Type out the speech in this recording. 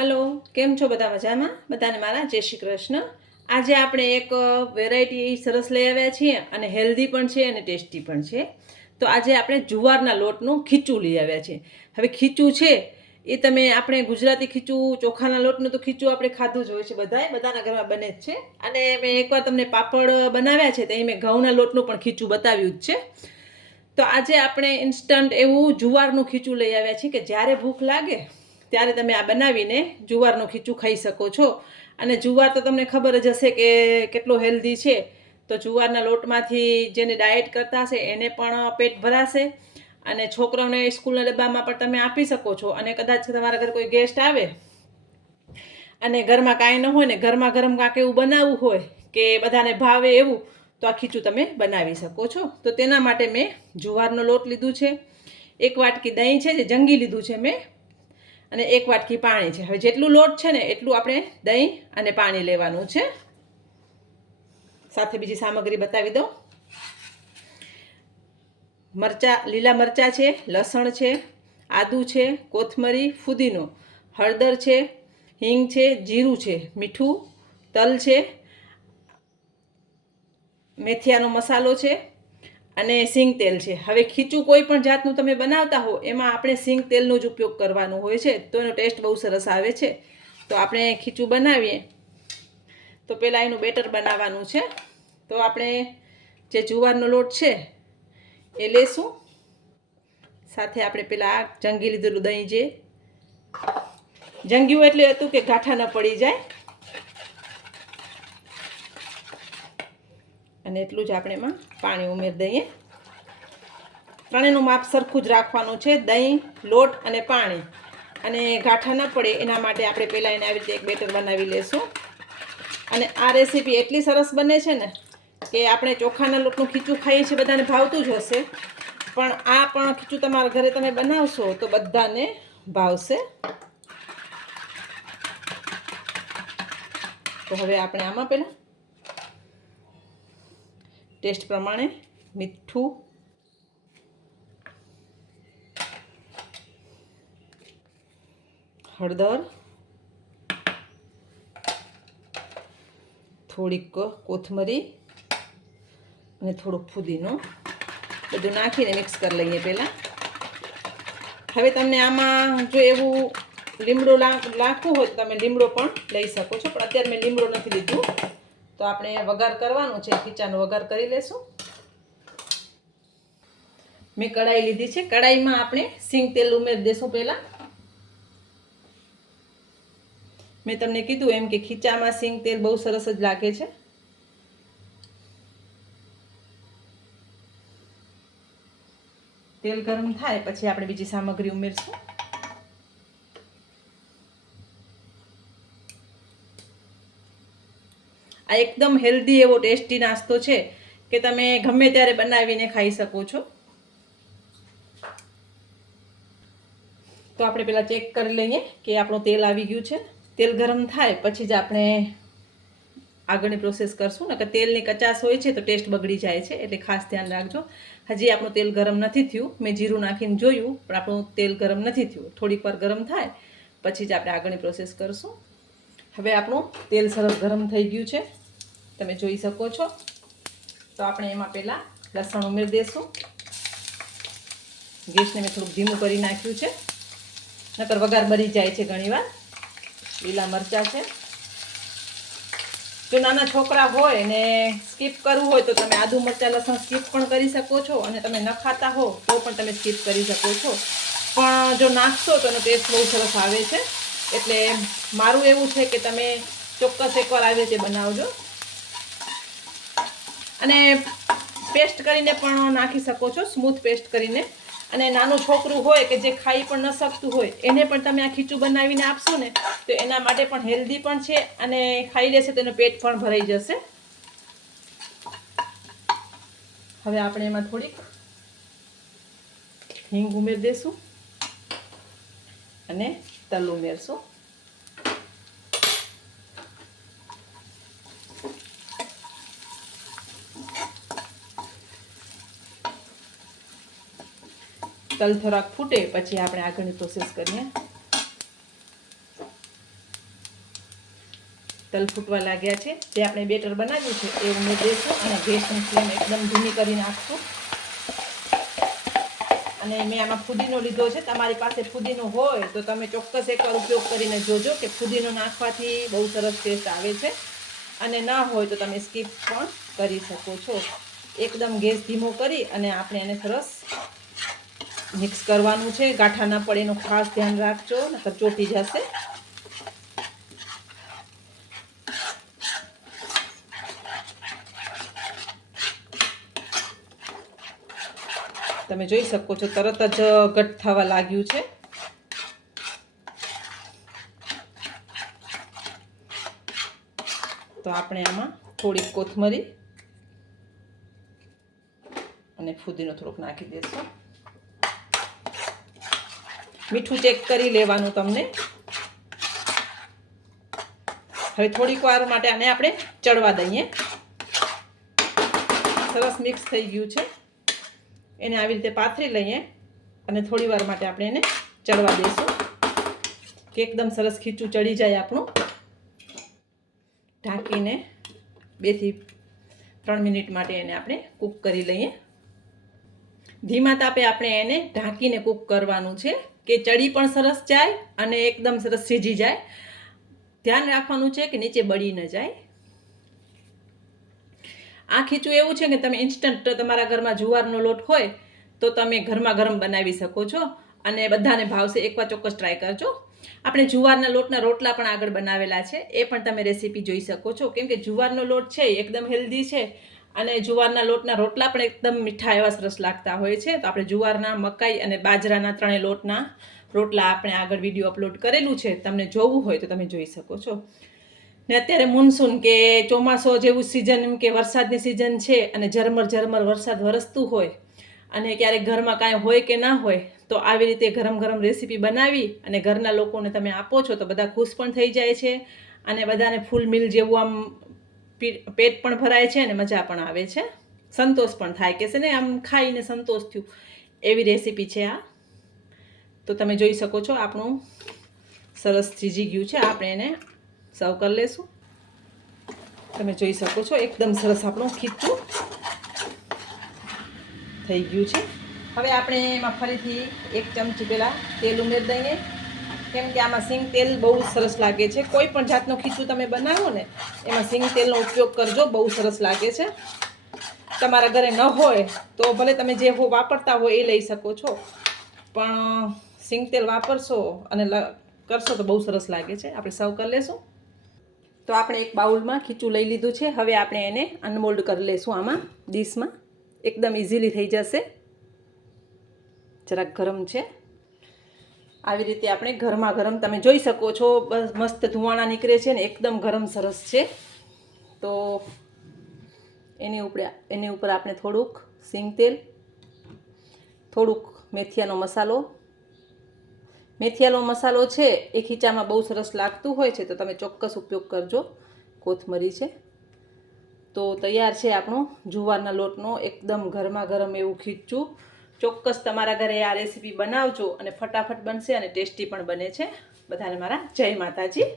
Hello, કેમ છો બધા મજામાં? બધાને મારા, જય શ્રી કૃષ્ણ. આજે આપણે એક વેરાયટી સરસ લઈ આવ્યા છીએ અને હેલ્ધી પણ છે અને ટેસ્ટી પણ છે. તો આજે આપણે જુવારના લોટનું ખીચું લઈ આવ્યા છીએ. હવે ખીચું છે, એ તમે, આપણે ગુજરાતી ખીચું, ચોખાના લોટનું તો ખીચું આપણે ખાધું જ હોય છે બધાએ, બધાના ઘરમાં બને જ છે. અને મેં એકવાર તમને પાપડ બનાવ્યા છે તો અહીં મેં ઘઉંના લોટનું પણ ખીચું બતાવ્યું જ છે. તો આજે આપણે ઇન્સ્ટન્ટ એવું જુવારનું ખીચું લઈ આવ્યા છીએ કે જ્યારે ભૂખ લાગે ત્યારે તમે આ બનાવીને જુવારનું ખીચું ખાઈ શકો છો. અને જુવાર તો તમને ખબર જ હશે કે કેટલો હેલ્ધી છે. તો જુવારના લોટમાંથી જેને ડાયટ કરતા હશે એને પણ પેટ ભરાશે. અને છોકરાઓને સ્કૂલના ડબ્બામાં પણ તમે આપી શકો છો. અને કદાચ તમારા ઘરે કોઈ ગેસ્ટ આવે અને ઘરમાં કાંઈ ન હોય ને ઘરમાં ગરમ કાંક એવું બનાવવું હોય કે બધાને ભાવે એવું, તો આ ખીચું તમે બનાવી શકો છો. તો તેના માટે મેં જુવારનો લોટ લીધું છે. એક વાટકી દહીં છે જે જંગી લીધું છે મેં. અને એક વાટકી પાણી છે. હવે જેટલું લોટ છે ને એટલું આપણે દહીં અને પાણી લેવાનું છે. સાથે બીજી સામગ્રી બતાવી દઉં. મરચા, લીલા મરચાં છે, લસણ છે, આદું છે, કોથમરી, ફુદીનો, હળદર છે, હિંગ છે, જીરું છે, મીઠું, તલ છે, મેથિયાનો મસાલો છે અને સિંગ તેલ છે. હવે ખીચું કોઈ પણ જાતનું તમે બનાવતા હો, એમાં આપણે સિંગ તેલનો જ ઉપયોગ કરવાનો હોય છે. તો એનો ટેસ્ટ બહુ સરસ આવે છે. તો આપણે ખીચું બનાવીએ. તો પહેલાં એનું બેટર બનાવવાનું છે. તો આપણે જે જુવારનો લોટ છે, એ લેશું. સાથે આપણે પેલા જંગી લીધેલું દહીં જે. જંગ્યું એટલે હતું કે ગાંઠા ન પડી જાય. અને એટલું જ આપણે એમાં પાણી ઉમેરી દઈએ. ત્રણેયનું માપ સરખું જ રાખવાનું છે, દહીં, લોટ અને પાણી. અને ગાંઠા ન પડે એના માટે આપણે પહેલાં એને આવી રીતે એક બેટર બનાવી લેશું. અને આ રેસીપી એટલી સરસ બને છે ને કે આપણે ચોખાના લોટનું ખીચું ખાઈએ છીએ, બધાને ભાવતું જ હશે. પણ આ પણ ખીચું તમારા ઘરે તમે બનાવશો તો બધાને ભાવશે. તો હવે આપણે આમાં પહેલાં ટેસ્ટ પ્રમાણે મીઠું. હળદર. થોડીક કોથમરી અને થોડોક ફુદીનો. બધું નાખીને મિક્સ કરી લઈએ પહેલાં. હવે તમને આમાં જો એવું લીમડો લાખવું હોય તો તમે લીમડો પણ લઈ શકો છો. પણ અત્યારે મેં લીમડો નથી લીધું. તો આપણે વઘાર કરવાનું છે, ખીચાનો વઘાર કરી લેશું. મેં કઢાઈ લીધી છે. કઢાઈમાં આપણે સિંગ તેલ ઉમેરી દેશું પહેલાં. મેં તમને કીધું એમ કે ખીચામાં સિંગ તેલ બહુ સરસ જ લાગે છે. તેલ ગરમ થાય, પછી આપણે બીજી સામગ્રી ઉમેરશું. આ એકદમ હેલ્ધી એવો ટેસ્ટી નાસ્તો છે કે તમે ગમે ત્યારે બનાવીને ખાઈ શકો છો. તો આપણે પહેલાં ચેક કરી લઈએ કે આપણું તેલ આવી ગયું છે. તેલ ગરમ થાય પછી જ આપણે આગળની પ્રોસેસ કરશું. નકર તેલની કચાશ હોય છે તો ટેસ્ટ બગડી જાય છે, એટલે ખાસ ધ્યાન રાખજો. હજી આપણું તેલ ગરમ નથી થયું. મેં જીરું નાખીને જોયું, પણ આપણું તેલ ગરમ નથી થયું. થોડીક વાર ગરમ થાય, પછી જ આપણે આગળની પ્રોસેસ કરશું. હવે આપણું તેલ સરસ ગરમ થઈ ગયું છે. તમે જોઈ શકો છો. તો આપણે એમાં પહેલાં લસણ ઉમેરી દઈશું ગેસને મેં થોડુંક ધીમું કરી નાખ્યું છે. નકર વઘાર બરી જાય છે ઘણીવાર. લીલા મરચાં છે. જો નાના છોકરા હોય ને સ્કીપ કરવું હોય તો તમે આદુ મરચાં, લસણ સ્કીપ પણ કરી શકો છો અને તમે ન ખાતા હો તો પણ તમે સ્કીપ કરી શકો છો. પણ જો નાખશો તો એનો ટેસ્ટ બહુ સરસ આવે છે. એટલે મારું એવું છે કે તમે ચોક્કસ એકવાર આવી રીતે બનાવજો. અને પેસ્ટ કરીને પણ નાખી શકો છો સ્મૂથ પેસ્ટ કરીને. અને નાનું છોકરું હોય કે જે ખાઈ પણ ન શકતું હોય, એને પણ તમે આ ખીચું બનાવીને આપશો ને, તો એના માટે પણ હેલ્ધી પણ છે અને ખાઈ લેશે તો એનું પેટ પણ ભરાઈ જશે. હવે આપણે એમાં થોડીક હિંગ ઉમેરી દઈશું અને તલ ઉમેરશું. તલ થોડાક ફૂટે, પછી આપણે આગળની પ્રોસેસ કરીએ. તલ ફૂટવા લાગ્યા છે. જે આપણે બેટર બનાવ્યું છે, એ ઉમેરી દઈશું અને ગેસની ફ્લેમ એકદમ ધીમી કરી નાખશું અને મેં આમાં ફુદીનો લીધો છે. તમારી પાસે ફુદીનો હોય તો તમે ચોક્કસ એકવાર ઉપયોગ કરીને જોજો કે ફુદીનો નાખવાથી બહુ સરસ ટેસ્ટ આવે છે. અને ના હોય તો તમે સ્કીપ પણ કરી શકો છો. એકદમ ગેસ ધીમો કરી અને આપણે એને સરસ મિક્સ કરવાનું છે. ગાંઠા ના પડે એનું ખાસ ધ્યાન રાખજો, નકર ચોટી જશે. તમે જોઈ શકો છો, તરત જ ઘટ થવા લાગ્યું છે. તો આપણે આમાં થોડીક કોથમરી અને ફુદીનો થોડોક નાખી દઈશું મીઠું ચેક કરી લેવાનું તમને. હવે થોડીક વાર માટે આને આપણે ચડવા દઈએ. સરસ મિક્સ થઈ ગયું છે. એને આવી રીતે પાથરી લઈએ અને થોડી વાર માટે આપણે એને ચડવા દઈશું. કે એકદમ સરસ ખીચું ચડી જાય આપણું. ઢાંકીને બેથી ત્રણ મિનિટ માટે એને આપણે કૂક કરી લઈએ. ધીમા તાપે આપણે એને ઢાંકીને કૂક કરવાનું છે. કે ચડી પણ સરસ જાય અને એકદમ સરસ સીજી જાય. ધ્યાન રાખવાનું છે કે નીચે બળી ન જાય. આ ખીચું એવું છે કે તમે ઇન્સ્ટન્ટ તમારા ઘરમાં જુવારનો લોટ હોય તો તમે ઘરમાં ગરમ બનાવી શકો છો અને બધાને ભાવશે એકવાર ચોક્કસ ટ્રાય કરજો. આપણે જુવારના લોટના રોટલા પણ આગળ બનાવેલા છે. એ પણ તમે રેસીપી જોઈ શકો છો. કેમ કે જુવારનો લોટ છે એકદમ હેલ્ધી છે અને જુવારના લોટના રોટલા પણ એકદમ મીઠા એવા સરસ લાગતા હોય છે. તો આપણે જુવારના મકાઈ અને બાજરાના ત્રણેય લોટના રોટલા આપણે આગળ વીડિયો અપલોડ કરેલું છે. તમને જોવું હોય તો તમે જોઈ શકો છો. ને અત્યારે મોન્સૂન કે ચોમાસો જેવું સિઝન કે વરસાદની સિઝન છે અને ઝરમર ઝરમર વરસાદ વરસતું હોય અને ક્યારેક ઘરમાં કાંઈ હોય કે ના હોય તો આવી રીતે ગરમ ગરમ રેસીપી બનાવી અને ઘરના લોકોને તમે આપો છો તો બધા ખુશ પણ થઈ જાય છે. અને બધાને ફૂલ મિલ જેવું આમ પેટ પણ ભરાય છે અને મજા પણ આવે છે. સંતોષ પણ થાય કે છે ને આમ ખાઈને સંતોષ થયું. એવી રેસીપી છે આ. તો તમે જોઈ શકો છો આપણું સરસ થીજી ગયું છે. આપણે એને સર્વ કરી લેશું. તમે જોઈ શકો છો એકદમ સરસ આપણું ખીચું થઈ ગયું છે. હવે આપણે એમાં ફરીથી એક ચમચી પહેલાં તેલ ઉમેરી દઈએ. કેમ કે આમાં સિંગ તેલ બહુ સરસ લાગે છે. કોઈ પણ જાતનું ખીચું તમે બનાવો ને, એમાં સિંગ તેલનો ઉપયોગ કરજો, બહુ સરસ લાગે છે. તમારા ઘરે ન હોય તો ભલે તમે જે હો વાપરતા હોય એ લઈ શકો છો. પણ સિંગ તેલ વાપરશો અને કરશો તો બહુ સરસ લાગે છે. આપણે સર્વ કરી લેશું. તો આપણે એક બાઉલમાં ખીચું લઈ લીધું છે. હવે આપણે એને અનમોલ્ડ કરી લેશું આમાં, ડીશમાં. એકદમ ઇઝીલી થઈ જશે. જરાક ગરમ છે. આવી રીતે આપણે ગરમા ગરમ તમે જોઈ શકો છો, બસ મસ્ત ધુવાણા નીકળે છે ને, એકદમ ગરમ સરસ છે. તો એની ઉપર એની ઉપર આપણે થોડુંક સિંગ તેલ, થોડુંક મેથીયાનો મસાલો. મેથીયાનો મસાલો છે, એ ખીચામાં બહુ સરસ લાગતું હોય છે, તો તમે ચોક્કસ ઉપયોગ કરજો. કોથમરી છે. તો તૈયાર છે આપણો જુવારના લોટનો, એકદમ ગરમા ગરમ એવું ખીચું. ચોક્કસ તમારા ઘરે આ રેસીપી બનાવજો અને ફટાફટ બનશે અને ટેસ્ટી પણ બને છે. બધાને મારા જય માતાજી.